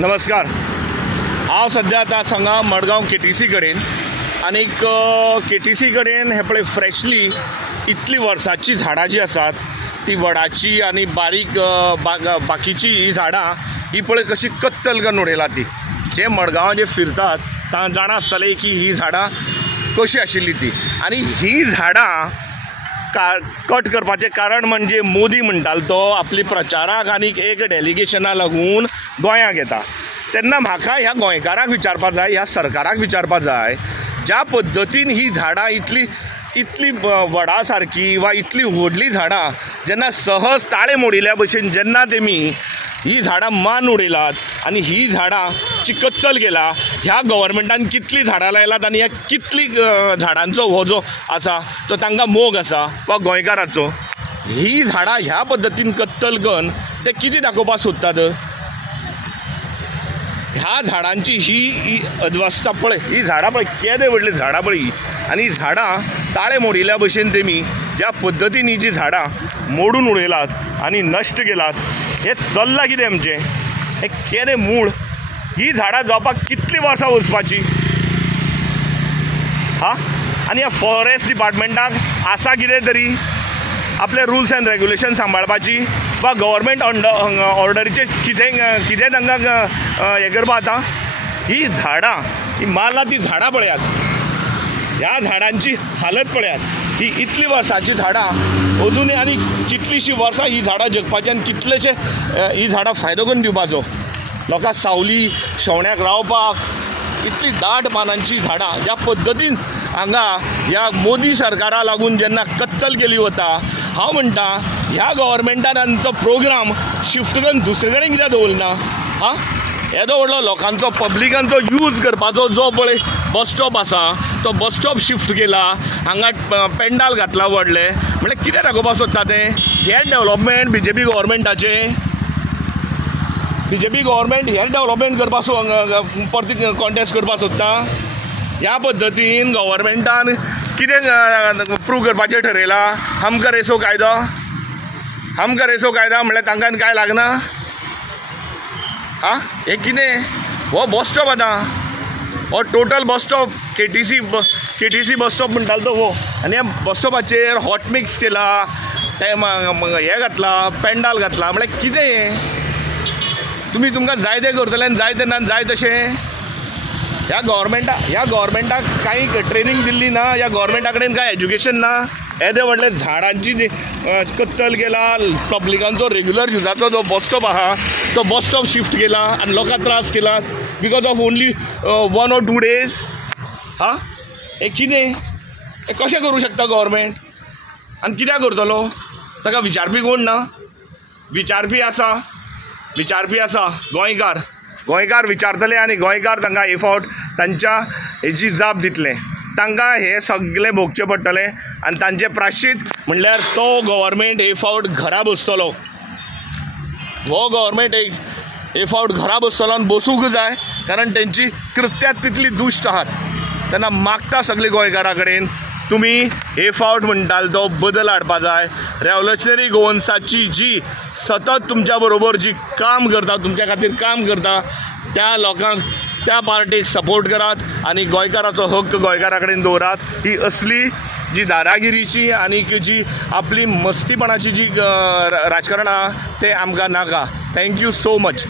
नमस्कार। हांव सध्या आतां हांगा मडगांव KTC कडेन आनीक KTC कडेन हे पळय फ्रेशली इतली वर्सांची झाडां जी आसात ती वडाची आनी बारीक बाकीची ही झाडां ही पळय कशी कत्तल करून उडयला ती। जे मडगांव जे फिरतात तांकां जाणा आसतलें की ही झाडां कशी आशिल्ली ती। आनी ही झाडां कट करपाचें कारण म्हणजे मोदी म्हणटालो तो आपली प्रचाराक आनीक एक डेलिगेशना लागून गोंयांत येता। तेन्ना म्हाका ह्या गोंयकारांक विचारपाक जाय, ह्या सरकाराक विचारपाक जाय, ज्या पद्दतीन ही झाडां इतली वडा सारकी वा इतली व्हडली झाडां जेन्ना सहज ताळे मोडिल्ल्या भशेन जेन्ना तेमी ही झाडां मान उडयलात आनी ही झाडांची कत्तल केला, ह्या गव्हर्मेंटान कितली झाडां लायलात आनी ह्या कितली झाडांचो हो जो आसा तो तांकां मोग आसा वा गोंयकाराचो, ही झाडां ह्या पद्दतीन कत्तल करून ते कितें दाखोवपाक सोदतात? ह्या झाडांची ही अवस्था पळय, ही झाडां पळय केदे व्हडली झाडां पळय ही। आनी ही झाडां ताळे मोडिल्ल्या भशेन तेमी ज्या पद्दतीन ही जी झाडां मोडून उडयलात आनी नश्ट केलात, हे चल्लां कितें आमचें? हे केदे मूळ? ही झाडां जावपाक कितलीं वर्सां वचपाची आनी ह्या फॉरेस्ट डिपार्टमेंटाक आसा कितें तरी आपले रुल्स एंड रेग्युलेशन सांबाळपाची वा गव्हर्मेंट ऑर्डरीचे कितें तांकां हें करपा आतां? ही झाडां ही मारला ती झाडां पळयात, ह्या झाडांची हालत पळयात। ही इतली वर्सांची झाडां अजुनूय आनी कितलीशीं वर्सां ही झाडां जगपाची आनी कितलेशे ही झाडां फायदो करून दिवपाचो लोकांक सावली शेवण्याक रावपाक। इतली दाट पानांची झाडां ज्या पद्दतीन हांगा ह्या मोदी सरकारा लागून जेन्ना कत्तल केली वता, हांव म्हणटा ह्या गव्हर्मेंटान तांचो प्रोग्राम शिफ्ट करून दुसरे कडेन कित्याक दवरना? येदो व्हडलो लोकांचो पब्लिकांचो यूज करपाचो जो पळय बस स्टॉप आसा तो बस स्टॉप शिफ्ट केला, हांगा पेंडाल घातला व्हडले, म्हणल्यार कितें दाखोवपाक सोदता ते? हे डेव्हलपमेंट BJP गव्हर्मेंटाचें? BJP गव्हर्मेंट हे डेव्हलपमेंट करपाक परती कॉन्टेस्ट करपाक सोदता? ह्या पद्दतीन गव्हर्मेंटान कितें प्रूव करपाचें ठरयलां? हमका रेसो कायदो म्हणल्यार तांकां कांय लागना? हे कितें? हो बस स्टॉप आतां हो total bus stop KTC bus stop म्हणटालो तो हो, आनी ह्या बस स्टॉपाचेर हॉट मिक्स केला, हे घातला, पेंडाल घातला, म्हळ्यार कितें हें? तुमकां जाय तें करतले आनी जाय तेन्ना जाय तशें? ह्या गव्हर्मेंटाक कांय ट्रेनिंग दिल्ली ना? ह्या गव्हर्मेंटा कडेन कांय एज्युकेशन ना? येदे व्हडले झाडांची जी कत्तल केला, पब्लिकांचो रेग्युलर युजाचो जो बस स्टॉप आहा तो बस स्टॉप शिफ्ट केला आनी लोकांक त्रास केला because of only 1 or 2 days। हे कितें? हे कशें करूं शकता गव्हर्मेंट? आनी कित्याक करतलो? ताका विचारपी कोण ना? विचारपी आसा गोंयकार विचारतले आनी गोंयकार तांकां हे फावट तांच्या हेची जाप दितले। तांकां हे सगळें भोगचें पडटलें आनी तांचें प्राश्चित म्हणल्यार तो गव्हर्मेंट हे फावट घरा बसतलो। हो गव्हर्मेंट हे फावट घरा बसतलो आनी बसूंक जाय, कारण तेंची कृत्यां तितली दुश्ट आहात। तेन्ना मागता सगळीं गोंयकारां कडेन तुमी हे फावट म्हणटाल तो बदल हाडपा जाय। रेव्होल्युशनरी गोवन्साची जी सतत तुमच्या बरोबर जी काम करता, तुमच्या खातीर काम करता, त्या लोकांक त्या पार्टीक सपोर्ट करात आनी गोंयकाराचो हक्क गोंयकारा कडेन दवरात। ही असली जी दादागिरीची आनी जी आपली मस्तीपणाची जी राजकारण आहा तें आमकां नाका। Thank you so much.